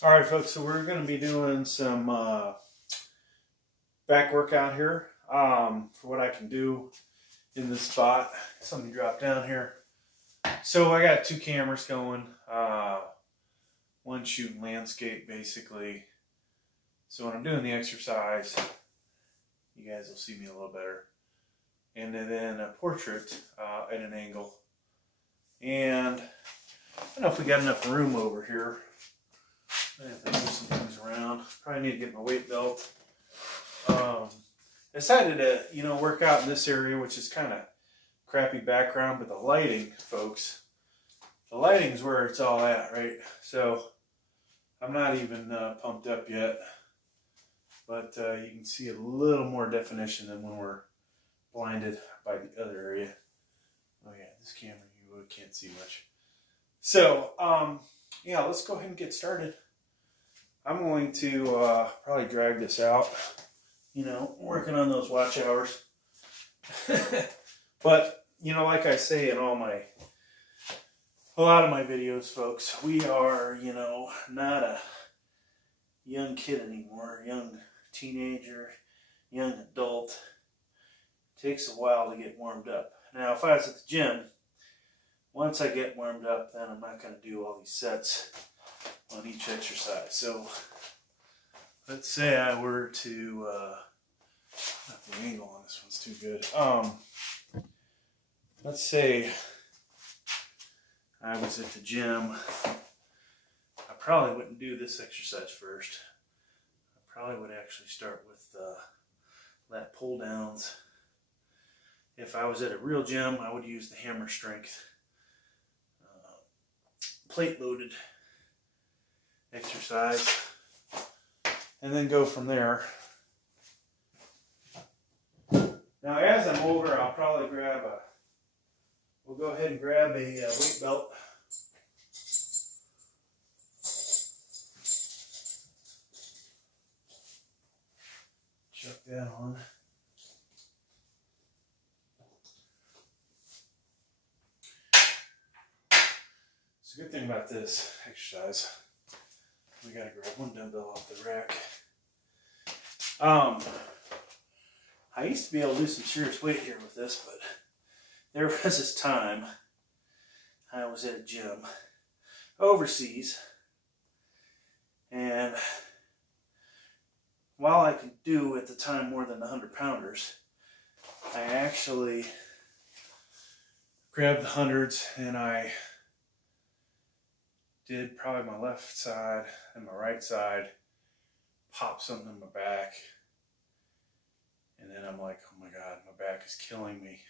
All right, folks, so we're going to be doing some back workout here for what I can do in this spot. Something dropped down here. So I got two cameras going, one shooting landscape basically. So when I'm doing the exercise, you guys will see me a little better. And then a portrait at an angle. And I don't know if we got enough room over here. I have to move some things around. Probably need to get my weight belt. Decided to, work out in this area, which is kind of crappy background, but the lighting, folks, the lighting is where it's all at, right? So I'm not even pumped up yet, but you can see a little more definition than when we're blinded by the other area. Oh yeah, this camera, you can't see much. So, yeah, let's go ahead and get started. I'm going to probably drag this out, working on those watch hours. But, like I say in a lot of my videos, folks, we are, not a young kid anymore, young teenager, young adult. It takes a while to get warmed up. Now, if I was at the gym, once I get warmed up, then I'm not going to do all these sets on each exercise. So let's say I were to, not the angle on this one's too good. Let's say I was at the gym. I probably wouldn't do this exercise first. I probably would actually start with lat pull downs. If I was at a real gym, I would use the hammer strength plate loaded exercise, and then go from there. Now, as I'm over, I'll probably we'll go ahead and grab a weight belt. Chuck that on. It's a good thing about this exercise. We gotta grab one dumbbell off the rack. I used to be able to do some serious weight here with this, but there was this time I was at a gym overseas, and while I could do at the time more than 100 pounders, I actually grabbed the hundreds and I did probably my left side and my right side, pop something in my back, and then I'm like, oh my God, my back is killing me,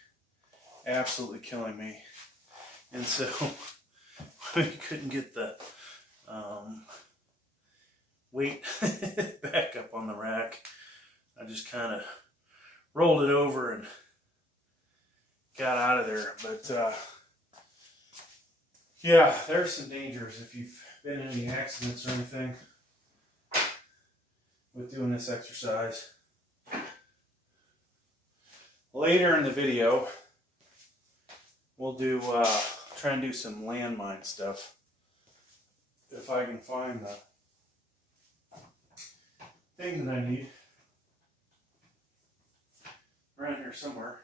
absolutely killing me. And so we couldn't get the weight back up on the rack. I just kind of rolled it over and got out of there. But yeah, there's some dangers if you've been in any accidents or anything with doing this exercise. Later in the video, we'll do try and do some landmine stuff. If I can find the thing that I need around here somewhere.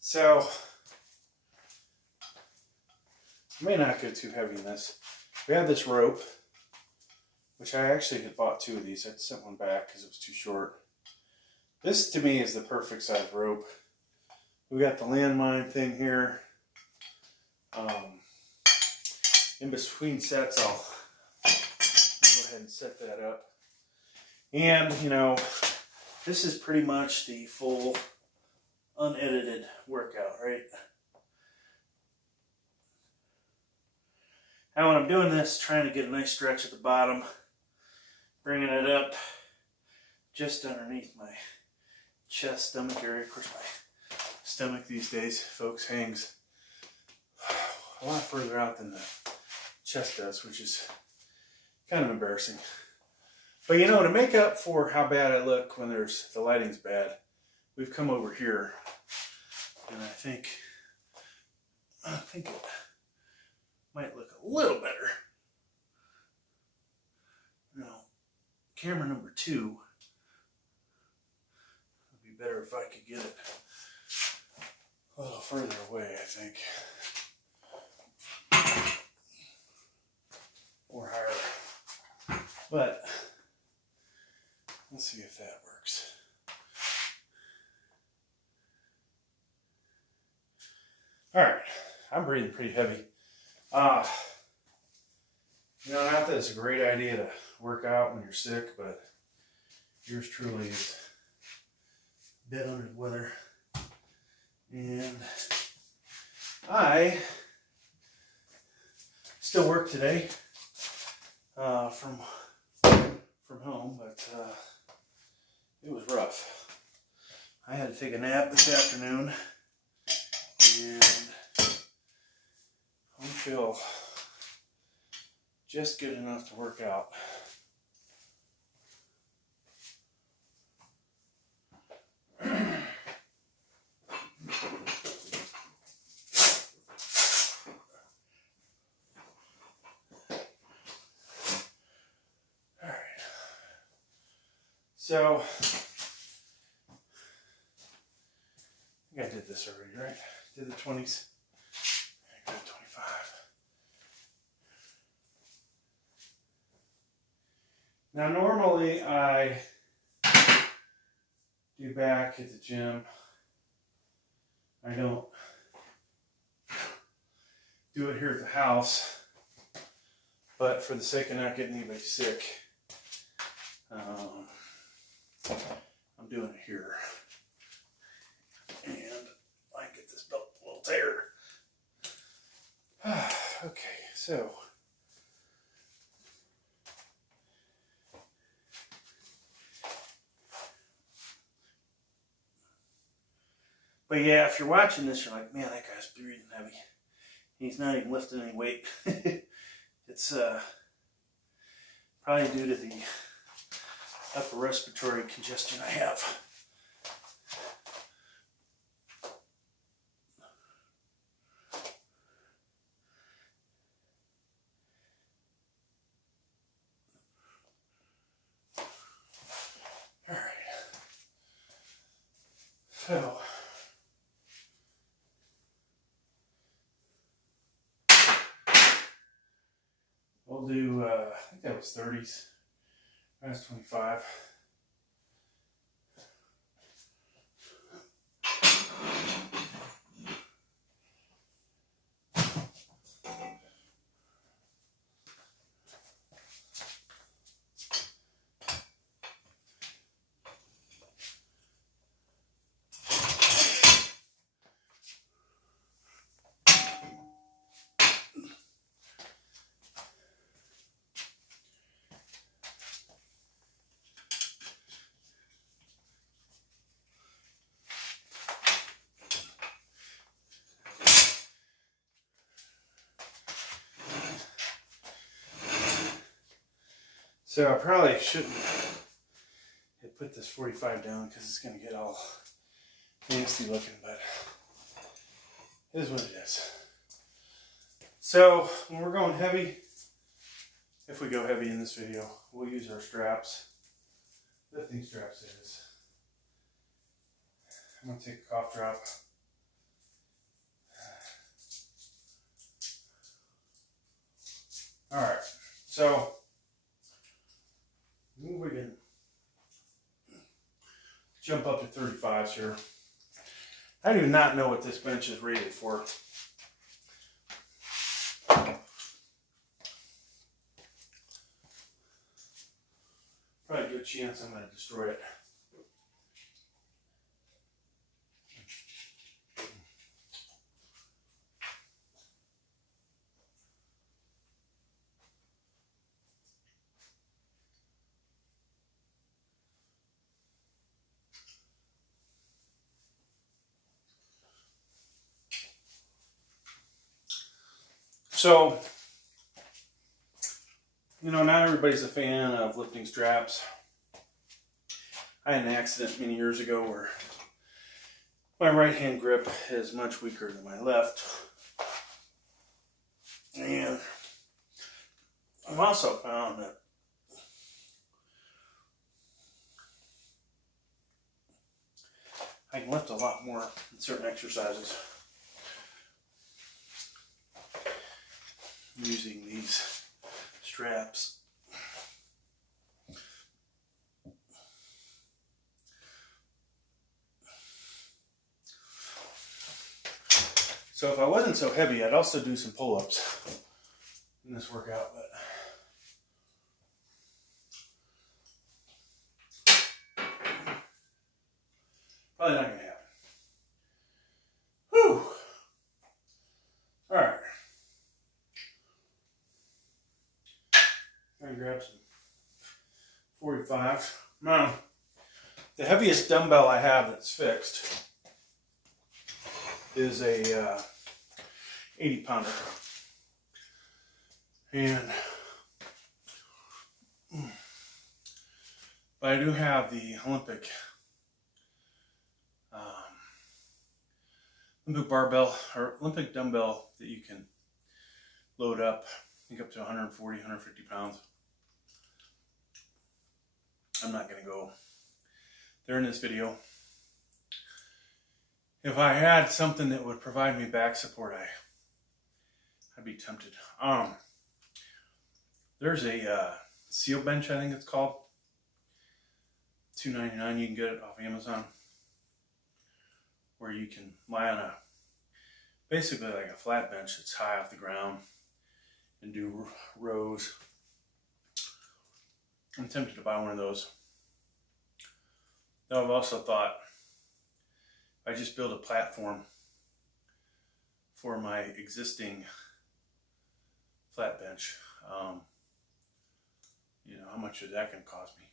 So, I may not go too heavy in this. We have this rope, which I actually had bought two of these. I sent one back because it was too short. This, to me, is the perfect size rope. We got the landmine thing here. In between sets, I'll go ahead and set that up. And, this is pretty much the full unedited workout, right? Now when I'm doing this, trying to get a nice stretch at the bottom, bringing it up just underneath my chest, stomach area. Of course, my stomach these days, folks, hangs a lot further out than the chest does, which is kind of embarrassing. But you know, to make up for how bad I look when the lighting's bad, we've come over here, and I think it might look a little better. Now, camera number 2 would be better if I could get it a little further away, I think. Or higher. But let's see if that works. Alright, I'm breathing pretty heavy. You know, not that it's a great idea to work out when you're sick, but yours truly is a bit under the weather. And I still work today from home, but it was rough. I had to take a nap this afternoon, and I feel just good enough to work out. So, I think I did this already, right? Did the 20s. I got 25. Now, normally I do back at the gym. I don't do it here at the house, but for the sake of not getting anybody sick, I'm doing it here. And I get this belt a little tighter. Okay, so but yeah, if you're watching this, you're like, man, that guy's breathing heavy. He's not even lifting any weight. It's probably due to the upper respiratory congestion I have. All right. So we'll do, I think that was 30s. That's 25. So I probably shouldn't have put this 45 down because it's going to get all nasty looking, but it is what it is. So when we're going heavy, if we go heavy in this video, we'll use our straps. Lifting straps it is. I'm going to take a cough drop. Alright, so we can jump up to 35s here. I do not know what this bench is rated for. Probably a good chance I'm going to destroy it. So, you know, not everybody's a fan of lifting straps. I had an accident many years ago where my right hand grip is much weaker than my left. And I've also found that I can lift a lot more in certain exercises using these straps. So if I wasn't so heavy, I'd also do some pull-ups in this workout, but probably not going to happen. Whew. All right. I'm going to grab some 45s. Now, the heaviest dumbbell I have that's fixed is a 80 pounder. And but I do have the Olympic barbell or Olympic dumbbell that you can load up, I think up to 140, 150 pounds. I'm not going to go there in this video. If I had something that would provide me back support, I'd be tempted. There's a seal bench, I think it's called. $2.99. You can get it off Amazon, where you can lie on basically like a flat bench that's high off the ground and do rows. I'm tempted to buy one of those. Though I've also thought if I just build a platform for my existing flat bench, you know, how much is that going to cost me?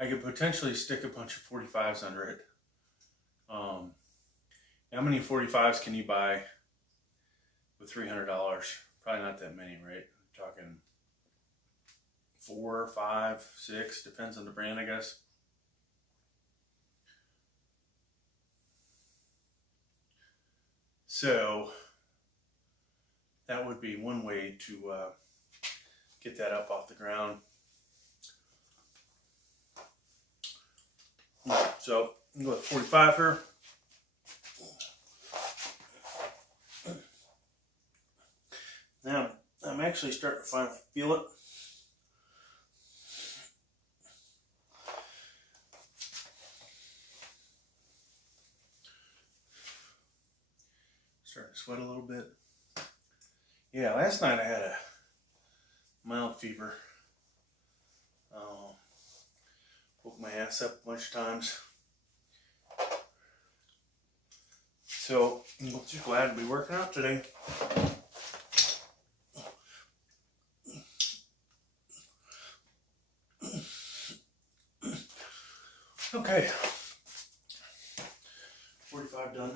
I could potentially stick a bunch of 45s under it. How many 45s can you buy with $300? Probably not that many, right? I'm talking 4, 5, 6, depends on the brand, I guess. So that would be one way to get that up off the ground. So I'm going to go with 45 here. Now I'm actually starting to finally feel it. Starting to sweat a little bit. Yeah, last night I had a mild fever. Woke my ass up a bunch of times. So I'm just glad to be working out today. Okay. 45 done.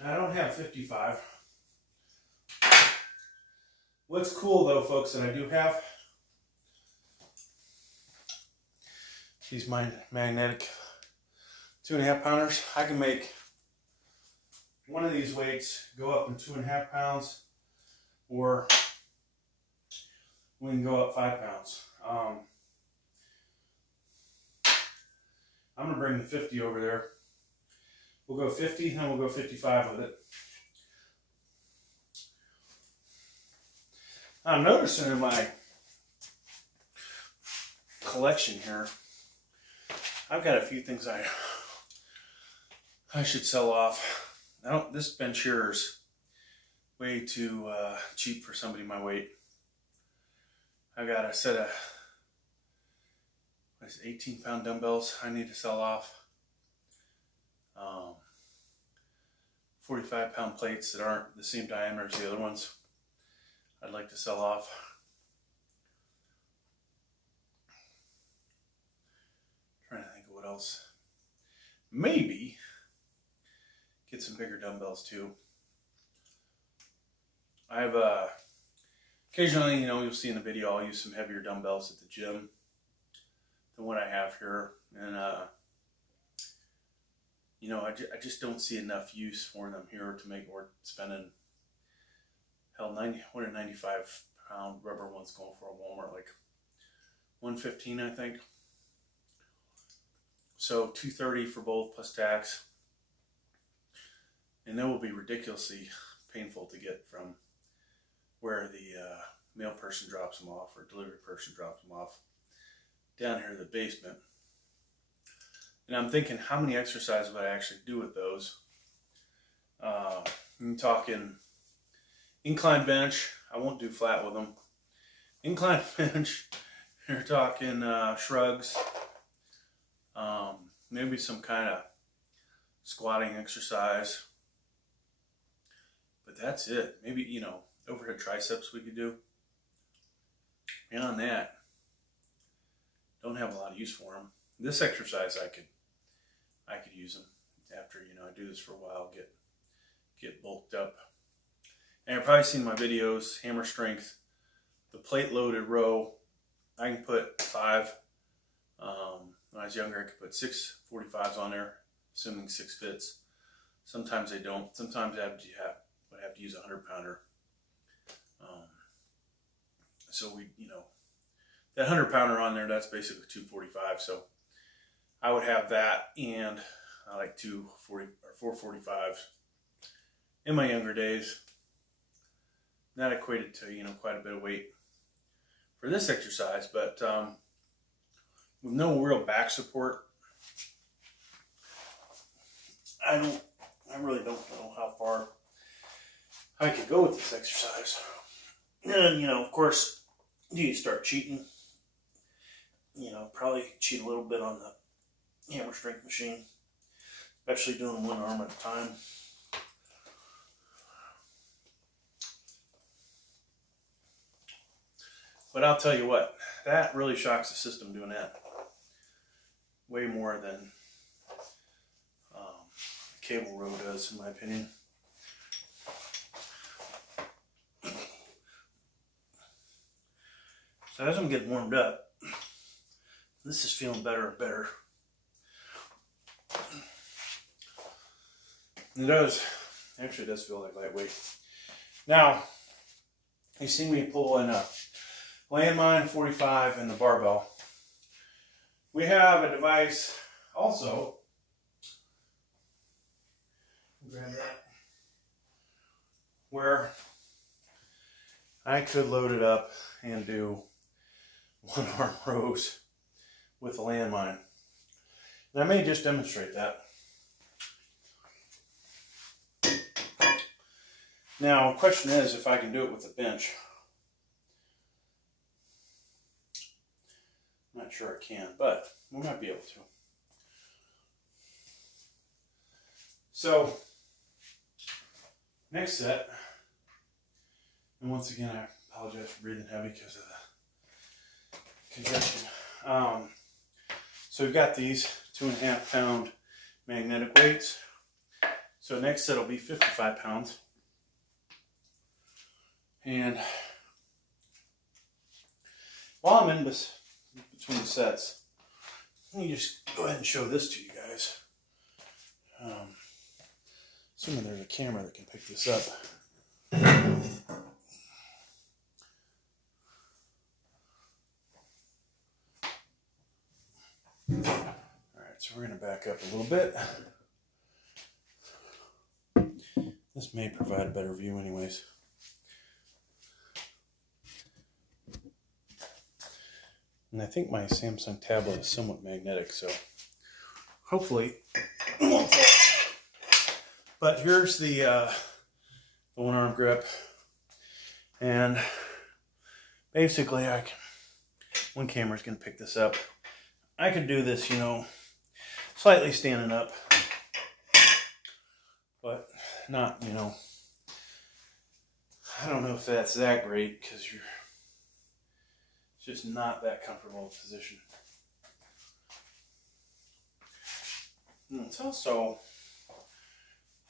Now, I don't have 55. What's cool though, folks, that I do have these magnetic 2.5 pounders. I can make one of these weights go up in 2.5 pounds, or we can go up 5 pounds. I'm gonna bring the 50 over there. We'll go 50, and we'll go 55 with it. I'm noticing in my collection here, I've got a few things I should sell off. This bench here is way too cheap for somebody my weight. I've got a set of 18-pound dumbbells I need to sell off. 45-pound plates that aren't the same diameter as the other ones I'd like to sell off. Trying to think of what else. Maybe some bigger dumbbells too. I have occasionally, you know, you'll see in the video, I'll use some heavier dumbbells at the gym than what I have here, and you know, I just don't see enough use for them here to make worth spending. Hell, 195-pound rubber ones going for a Walmart like $115, I think. So $230 for both plus tax, and that will be ridiculously painful to get from where the mail person drops them off or delivery person drops them off down here in the basement. And I'm thinking, how many exercises would I actually do with those? I'm talking incline bench. I won't do flat with them. Incline bench. You're talking shrugs. Maybe some kind of squatting exercise. But that's it. Maybe, you know, overhead triceps we could do. Beyond that, don't have a lot of use for them. This exercise I could use them after, you know, I do this for a while, get bulked up. And you've probably seen my videos, hammer strength, the plate loaded row. I can put 5. When I was younger, I could put 6 45s on there, assuming 6 fits. Sometimes they don't. Sometimes I would have to use a 100-pounder. So we, you know, that 100-pounder on there, that's basically 245. So I would have that, and I like 4 45s in my younger days. That equated to, you know, quite a bit of weight for this exercise, but with no real back support, I really don't know how far I could go with this exercise. And, you know, of course, you start cheating. You know, probably cheat a little bit on the hammer strength machine, especially doing one arm at a time. But I'll tell you what, that really shocks the system doing that. Way more than cable row does, in my opinion. So as I'm getting warmed up, this is feeling better and better. It does. Actually, it does feel like lightweight. Now, you see me pull in a landmine 45 and the barbell. We have a device also. Grab that. Where I could load it up and do 1-arm rows with a landmine. And I may just demonstrate that. Now, the question is if I can do it with a bench. I'm not sure I can, but we might be able to. So, next set, and once again I apologize for breathing heavy because of the congestion. So we've got these 2.5-pound magnetic weights. So next set will be 55 pounds. And while I'm in between the sets, let me just go ahead and show this to you guys. Assuming there's a camera that can pick this up. Alright, so we're going to back up a little bit. This may provide a better view anyways. And I think my Samsung tablet is somewhat magnetic, so hopefully it won't fall. But here's the 1-arm grip, and basically one camera's going to pick this up. I could do this, you know, slightly standing up, but not, you know, I don't know if that's that great because it's just not that comfortable a position. And it's also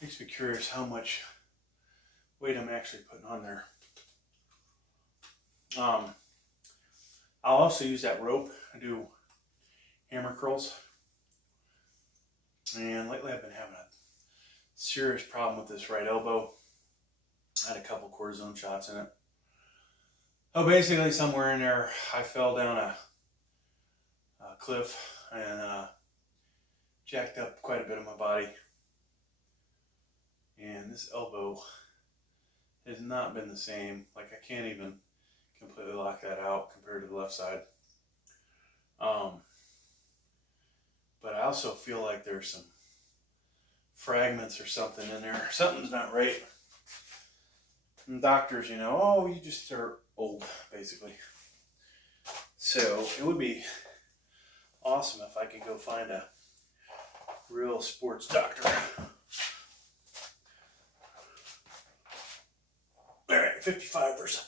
Makes me curious how much weight I'm actually putting on there. I'll also use that rope to do hammer curls. And lately I've been having a serious problem with this right elbow. I had a couple cortisone shots in it. Oh, basically somewhere in there I fell down a cliff and jacked up quite a bit of my body. And this elbow has not been the same. Like, I can't even completely lock that out compared to the left side. But I also feel like there's some fragments or something in there. Something's not right. And doctors, you know, oh, you just are old, basically. So it would be awesome if I could go find a real sports doctor. All right, 55%.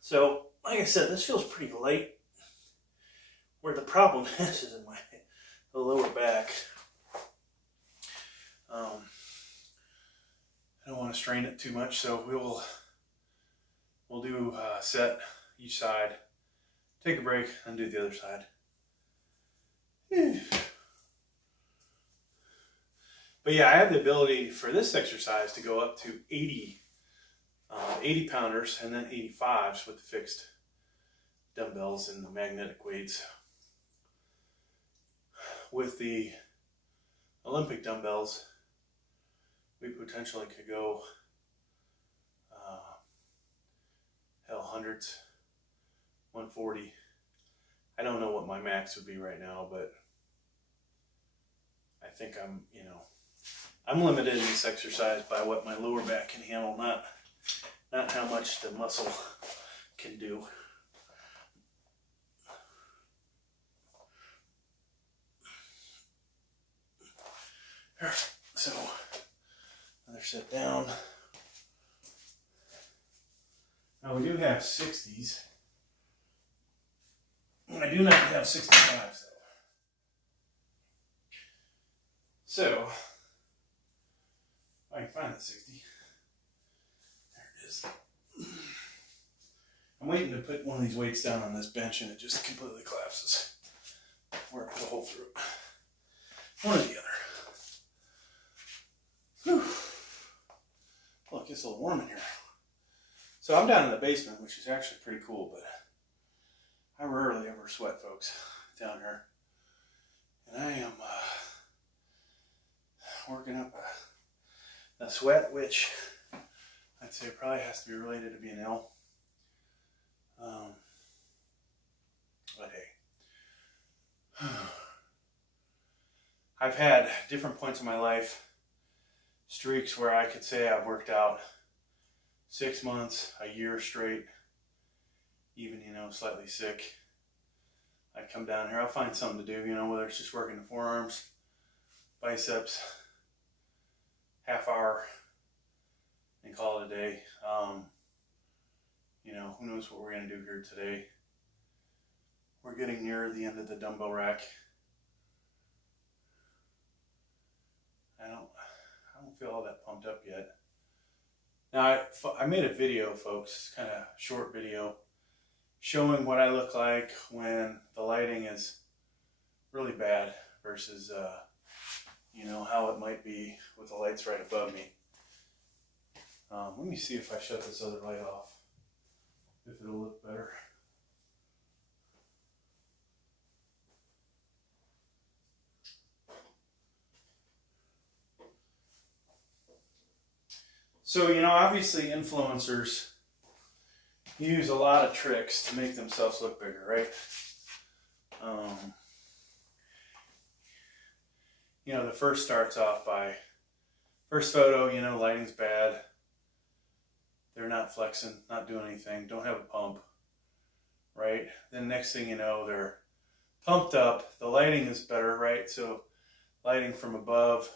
So, like I said, this feels pretty light. Where the problem is in the lower back. I don't want to strain it too much, so we'll do a set each side, take a break, and do the other side. But yeah, I have the ability for this exercise to go up to 80 pounders and then 85s with the fixed dumbbells and the magnetic weights. With the Olympic dumbbells, we potentially could go hell, hundreds, 140. I don't know what my max would be right now, but I think I'm limited in this exercise by what my lower back can handle, not how much the muscle can do. All right, so another set down. Now we do have 60s. I do not have 65s though. So, if I can find the 60. There it is. I'm waiting to put one of these weights down on this bench and it just completely collapses. Or I put a hole through it. One or the other. Whew. Look, it's a little warm in here. So I'm down in the basement, which is actually pretty cool, but I rarely ever sweat, folks, down here. And I am working up a sweat, which I'd say probably has to be related to being ill. But hey. I've had different points in my life, streaks where I could say I've worked out 6 months, a year straight, even, slightly sick. I come down here, I'll find something to do, whether it's just working the forearms, biceps, half hour, and call it a day. Who knows what we're going to do here today. We're getting near the end of the dumbbell rack. I don't feel all that pumped up yet. Now, I made a video, folks, kind of short video, showing what I look like when the lighting is really bad versus, how it might be with the lights right above me. Let me see if I shut this other light off, if it'll look better. So, obviously influencers use a lot of tricks to make themselves look bigger, right? The first starts off by, first photo, lighting's bad. They're not flexing, not doing anything, don't have a pump, right? Then next thing you know, they're pumped up, the lighting is better, right? So lighting from above,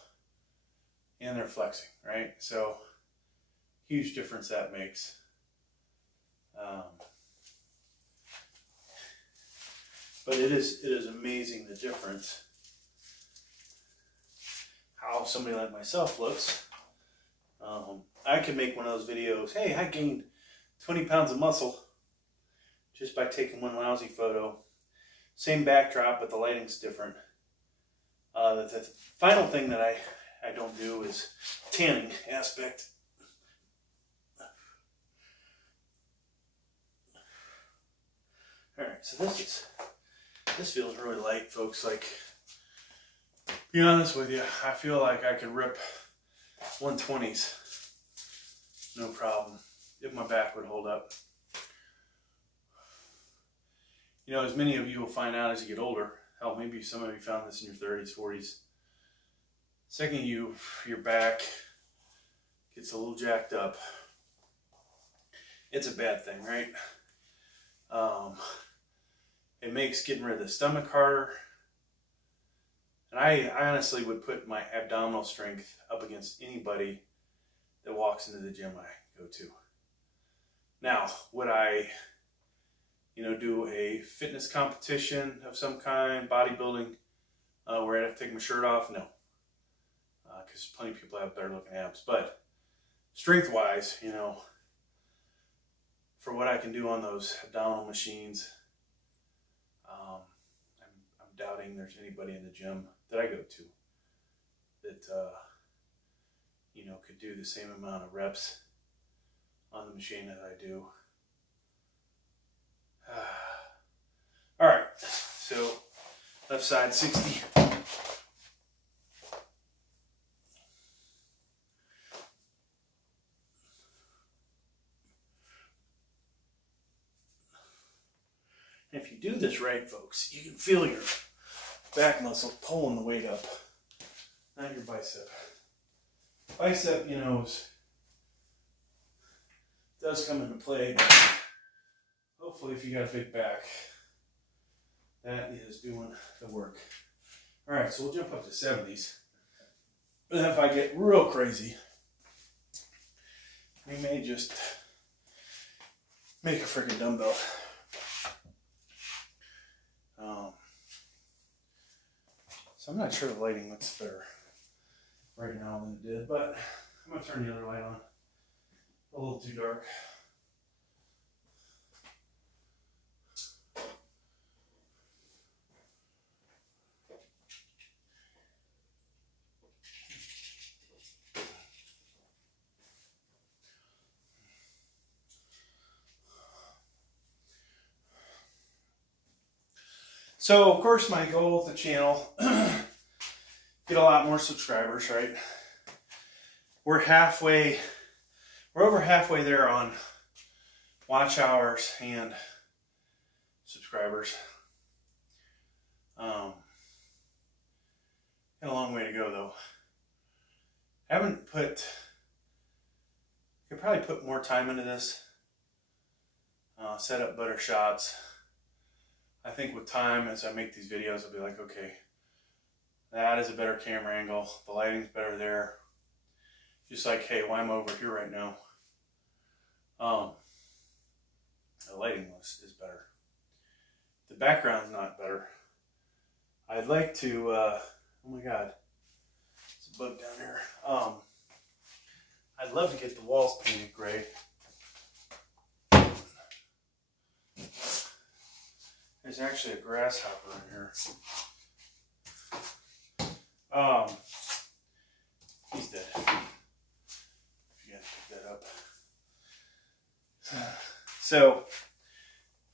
and they're flexing, right? So huge difference that makes. But it is amazing the difference how somebody like myself looks I can make one of those videos, hey, I gained 20 pounds of muscle just by taking one lousy photo. Same backdrop, but the lighting's different. The final thing that I don't do is tanning aspect. Alright, so this feels really light, folks. Like, to be honest with you, I feel like I could rip 120s. No problem, if my back would hold up. You know, as many of you will find out as you get older, hell, maybe some of you found this in your 30s, 40s. Second, your back gets a little jacked up. It's a bad thing, right? It makes getting rid of the stomach harder. And I honestly would put my abdominal strength up against anybody that walks into the gym I go to. Now, would I, do a fitness competition of some kind, bodybuilding, where I'd have to take my shirt off? No. Because plenty of people have better looking abs. But strength-wise, for what I can do on those abdominal machines, I'm doubting there's anybody in the gym that I go to that, could do the same amount of reps on the machine that I do. All right, so left side 60. If you do this right, folks, you can feel your back muscle pulling the weight up, not your bicep. Bicep, does come into play, but hopefully if you got a big back, that is doing the work. All right, so we'll jump up to 70s. And if I get real crazy, we may just make a freaking dumbbell. So I'm not sure the lighting looks better right now than it did, but I'm going to turn the other light on. A little too dark. So, of course, my goal with the channel, get a lot more subscribers, right? We're over halfway there on watch hours and subscribers. Got a long way to go, though. Could probably put more time into this. Set up better shots. I think with time, as I make these videos, I'll be like, okay, that is a better camera angle. The lighting's better there. Just like, hey, why am I over here right now? The lighting is better. The background's not better. I'd like to, oh my God, there's a bug down here. I'd love to get the walls painted gray. There's actually a grasshopper in here. He's dead. If you guys pick that up. So,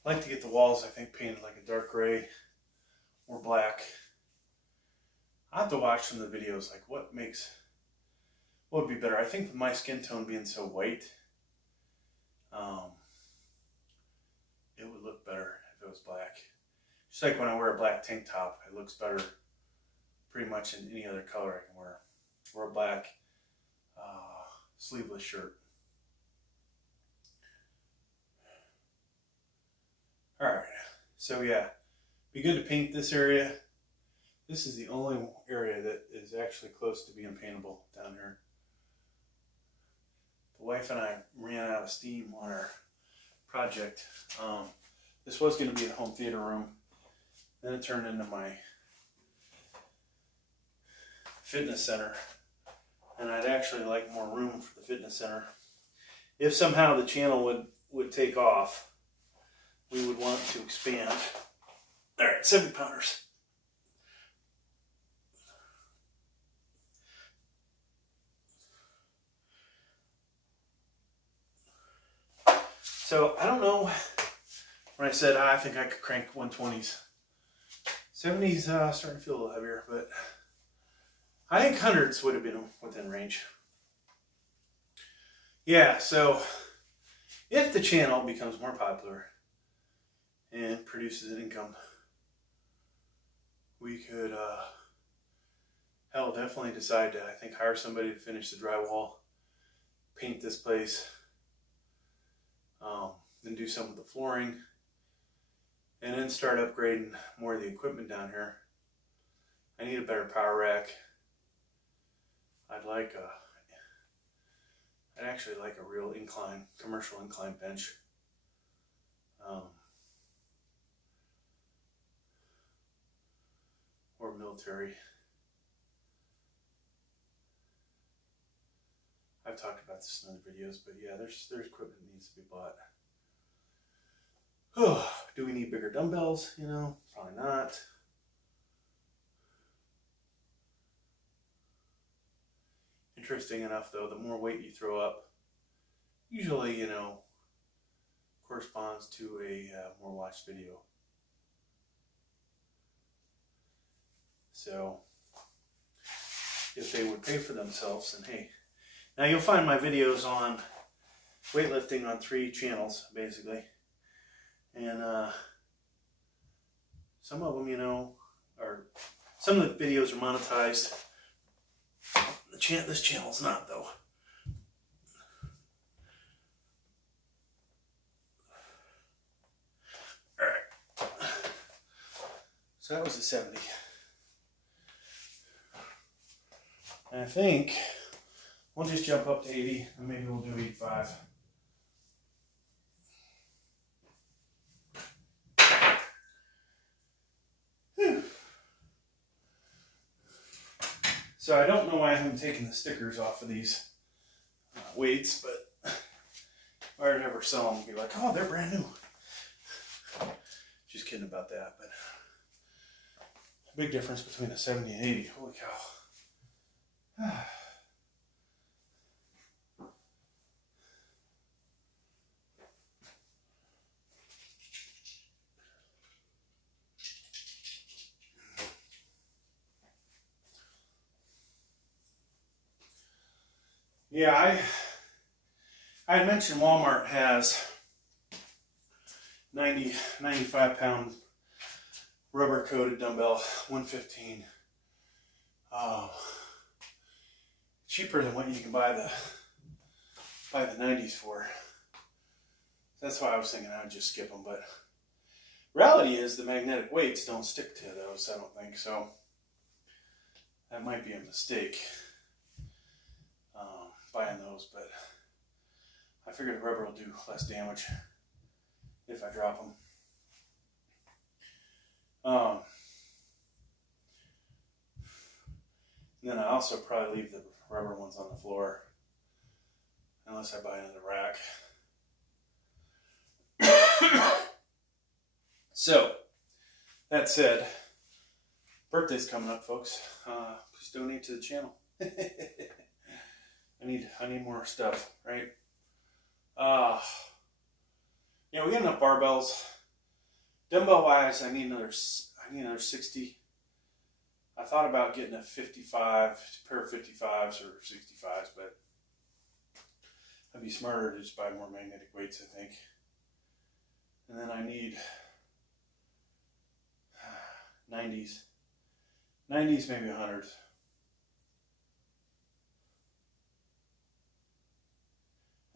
I like to get the walls, I think, painted like a dark gray or black. I have to watch some of the videos, like what would be better. I think with my skin tone being so white, it would look better if it was black. Just like when I wear a black tank top, it looks better pretty much in any other color I can wear. Or a black sleeveless shirt. Alright, so yeah, be good to paint this area. This is the only area that is actually close to being paintable down here. The wife and I ran out of steam on our project. This was going to be the home theater room. Then it turned into my fitness center. And I'd actually like more room for the fitness center. If somehow the channel would take off, we would want to expand. All right, 70 pounders. So I don't know when I said I think I could crank 120s. 70s starting to feel a little heavier, but I think 100s would have been within range. Yeah, so if the channel becomes more popular and produces an income, we could, hell, definitely decide to, I think, hire somebody to finish the drywall, paint this place, then do some of the flooring, and then start upgrading more of the equipment down here. I need a better power rack. I'd actually like a real incline, commercial incline bench. Or military. I've talked about this in other videos, but yeah, there's equipment that needs to be bought. Oh, do we need bigger dumbbells? You know, probably not. Interesting enough, though, the more weight you throw up, usually, you know, corresponds to a more watched video. So, if they would pay for themselves, then hey. Now you'll find my videos on weightlifting on 3 channels, basically. And some of them, you know, some of the videos are monetized. This channel's not, though. Alright. So that was a 70. And I think we'll just jump up to 80, and maybe we'll do 85. Whew. So I don't know why I haven't taken the stickers off of these weights, but if I ever sell them, be like, oh, they're brand new. Just kidding about that, but a big difference between a 70 and 80. Holy cow. Yeah, I had mentioned Walmart has 95 pound rubber coated dumbbell, 115. Cheaper than what you can buy the 90s for. That's why I was thinking I would just skip them, but reality is the magnetic weights don't stick to those, I don't think, so that might be a mistake. Buying those, but I figured the rubber will do less damage if I drop them. And then I also probably leave the rubber ones on the floor unless I buy another rack. So, that said, birthday's coming up, folks. Please donate to the channel. I need more stuff, right? Yeah, we got enough barbells. Dumbbell wise, I need another 60. I thought about getting a 55, pair of 55s or 65s, but I'd be smarter to just buy more magnetic weights, I think. And then I need 90s, maybe 100s.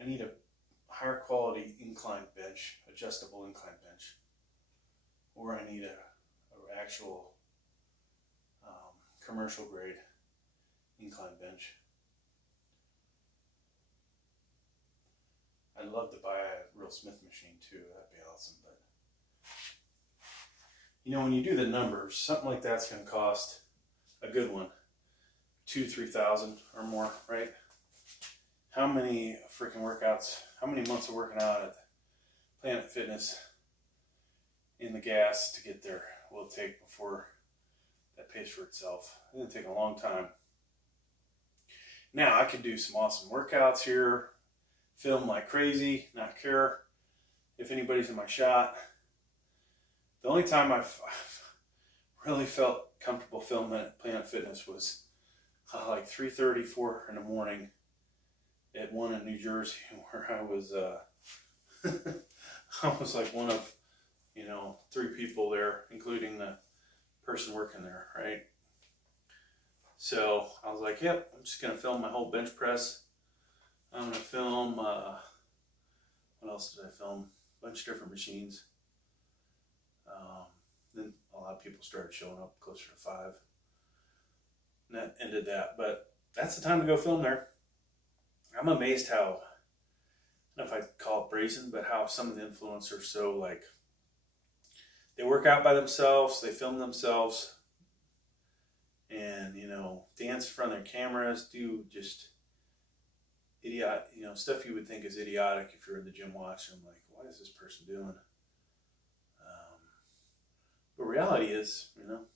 I need a higher quality incline bench, adjustable incline bench, or I need a actual commercial grade incline bench. I'd love to buy a real Smith machine too, that'd be awesome, but you know, when you do the numbers, something like that's going to cost, a good one, 3,000 or more, right? How many freaking workouts, how many months of working out at Planet Fitness in the gas to get there will it take before that pays for itself? It's going to take a long time. Now I could do some awesome workouts here, film like crazy, not care if anybody's in my shot. The only time I've really felt comfortable filming at Planet Fitness was like 3:30, 4 in the morning at one in New Jersey, where I was I was like one of, 3 people there, including the person working there, right? So I was like, yep, I'm just gonna film my whole bench press. I'm gonna film, what else did I film? A bunch of different machines. Then a lot of people started showing up, closer to 5. And that ended that, but that's the time to go film there. I'm amazed how, I don't know if I'd call it brazen, but how some of the influencers so like, they work out by themselves, they film themselves, and, dance in front of their cameras, do just stuff you would think is idiotic if you're in the gym watching. I'm like, what is this person doing? But reality is, you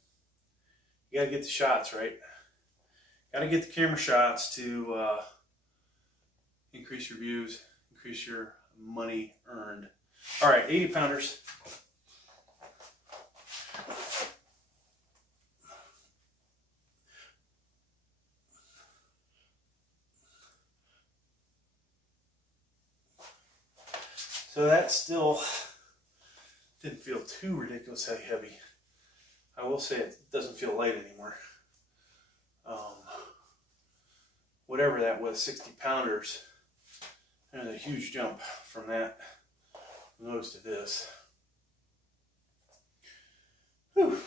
got to get the shots, right? Got to get the camera shots to increase your views, increase your money earned. All right, 80 pounders. So that still didn't feel too ridiculously heavy. I will say it doesn't feel light anymore. Whatever that was, 60 pounders. There's a huge jump from that nose to this. Whew.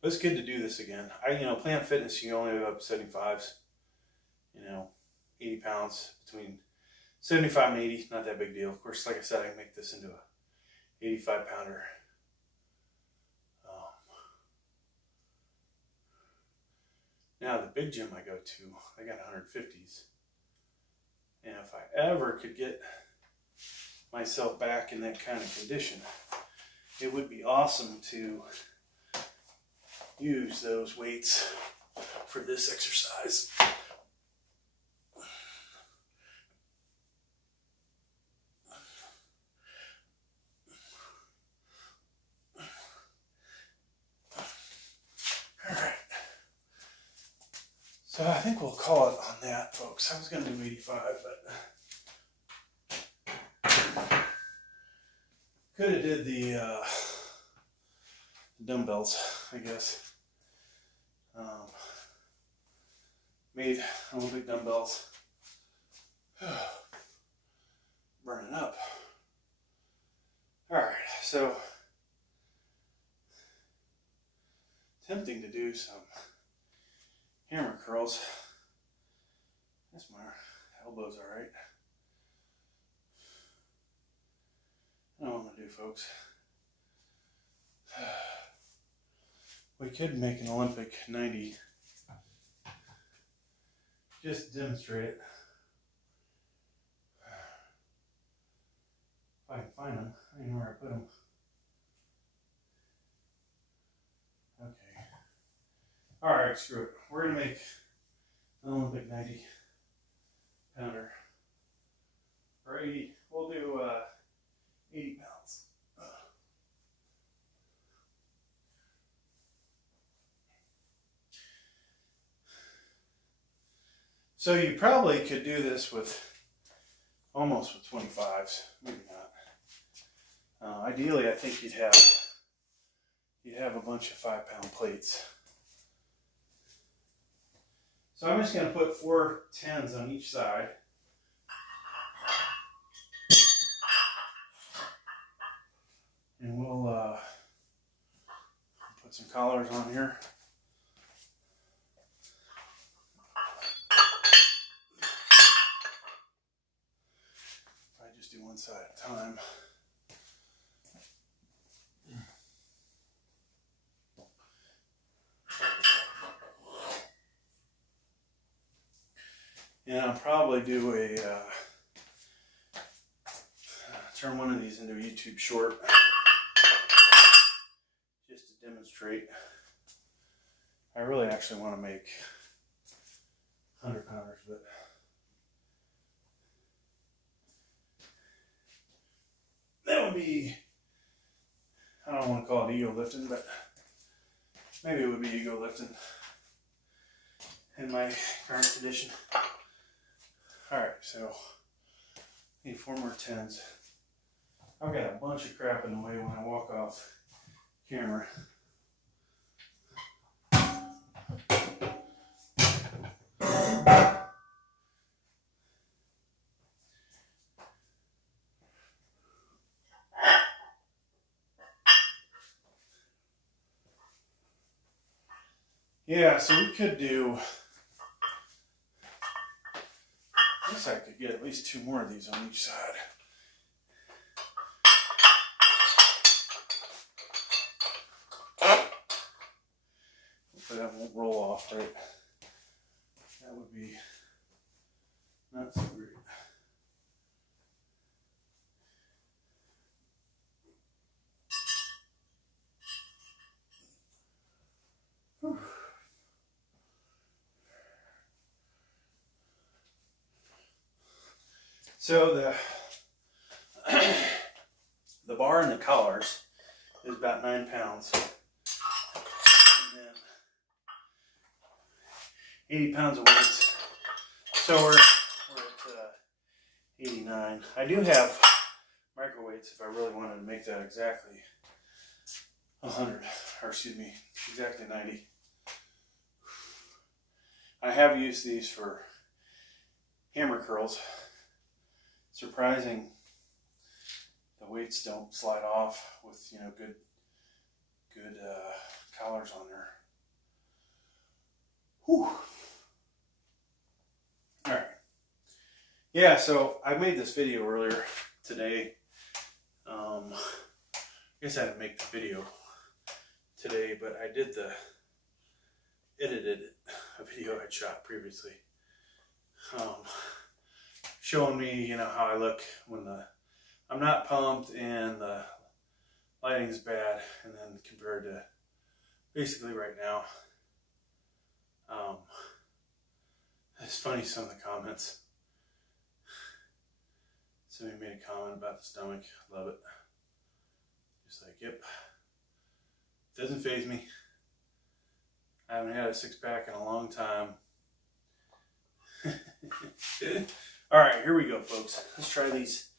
But it's good to do this again. Planet Fitness, you only have up 75s. 80 pounds, between 75 and 80, not that big deal. Of course, like I said, I can make this into a 85 pounder. Now the big gym I go to, I got 150s. And if I ever could get myself back in that kind of condition, it would be awesome to use those weights for this exercise. So I think we'll call it on that, folks. I was going to do 85, but could have did the dumbbells, I guess. Made Olympic dumbbells. Burning up. All right, so tempting to do some hammer curls. That's my elbows, all right. I know what I'm gonna do, folks. We could make an Olympic 90. Just to demonstrate it. If I can find them, I don't know where I put them. Okay. Alright, screw it. We're going to make an Olympic 90 pounder. Or 80. We'll do 80 pounds. So you probably could do this with almost with 25s. Maybe not. Ideally, I think you'd have a bunch of 5-pound plates. So I'm just going to put 4 10s on each side. And we'll put some collars on here. I just do one side at a time. And I'll probably do a turn one of these into a YouTube short just to demonstrate. I really actually want to make 100-pounders, but that would be, I don't want to call it ego lifting, but maybe it would be ego lifting in my current condition. Alright, so need 4 more 10s. I've got a bunch of crap in the way when I walk off camera. Yeah, so we could do, I guess I could get at least 2 more of these on each side. Hopefully that won't roll off, right? That would be not so great. Whew. So the bar and the collars is about 9 pounds. And then 80 pounds of weights. So we're at 89. I do have microweights if I really wanted to make that exactly 100, or excuse me, exactly 90. I have used these for hammer curls. Surprising, the weights don't slide off with, you know, good collars on there. Whew. All right. Yeah, so I made this video earlier today. I guess I didn't make the video today, but I did edited a video I'd shot previously. Showing me, you know, how I look when I'm not pumped and the lighting's bad, and then compared to basically right now. It's funny, some of the comments. Somebody made a comment about the stomach. Love it. Just like, yep. Doesn't faze me. I haven't had a 6-pack in a long time. All right, here we go, folks. Let's try these.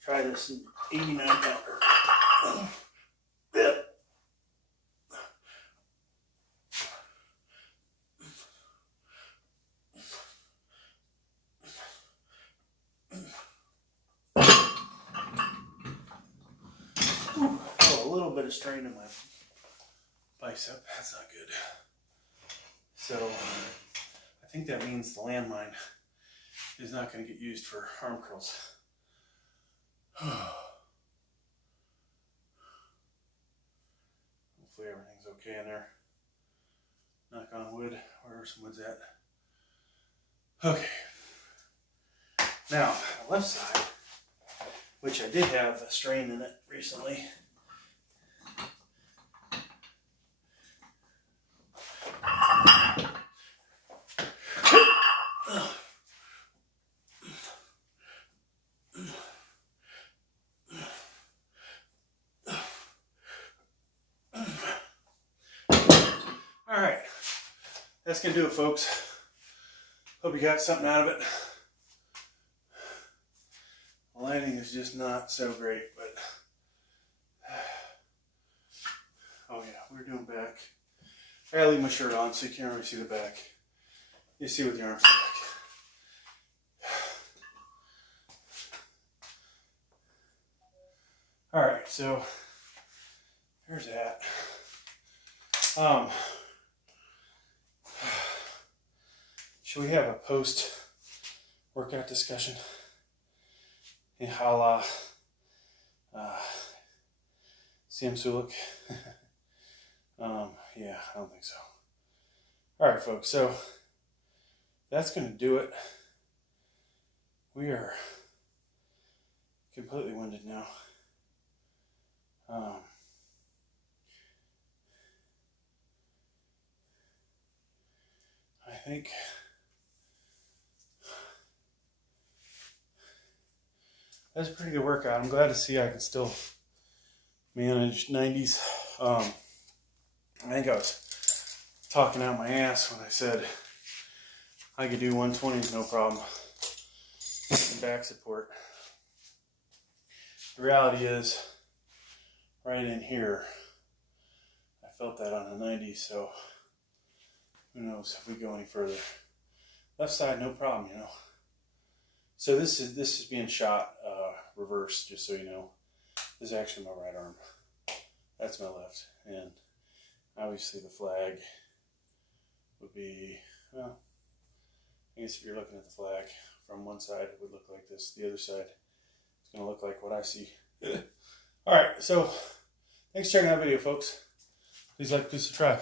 Try this 89-pounder. Oh, a little bit of strain in my bicep. That's not good. So I think that means the landmine is not going to get used for arm curls. Hopefully everything's okay in there. Knock on wood. Where are some woods at? Okay. Now, the left side, which I did have a strain in it recently. Alright, that's going to do it, folks. Hope you got something out of it. The lighting is just not so great, but oh yeah, we're doing back. I gotta leave my shirt on so you can't really see the back. You see what the arms look like. Alright, so there's that. Should we have a post-workout discussion? Yeah, a la Sam Sulik. Yeah, I don't think so. Alright, folks, so that's going to do it. We are completely winded now. I think that's a pretty good workout. I'm glad to see I can still manage 90s. I think I was talking out my ass when I said I could do 120s no problem. And back support. The reality is, right in here, I felt that on the 90s, so who knows if we go any further. Left side, no problem, you know. So this is being shot reversed, just so you know. This is actually my right arm. That's my left. And obviously the flag would be, well, I guess if you're looking at the flag from one side, it would look like this. The other side is going to look like what I see. Alright, so thanks for checking out the video, folks. Please like, please subscribe.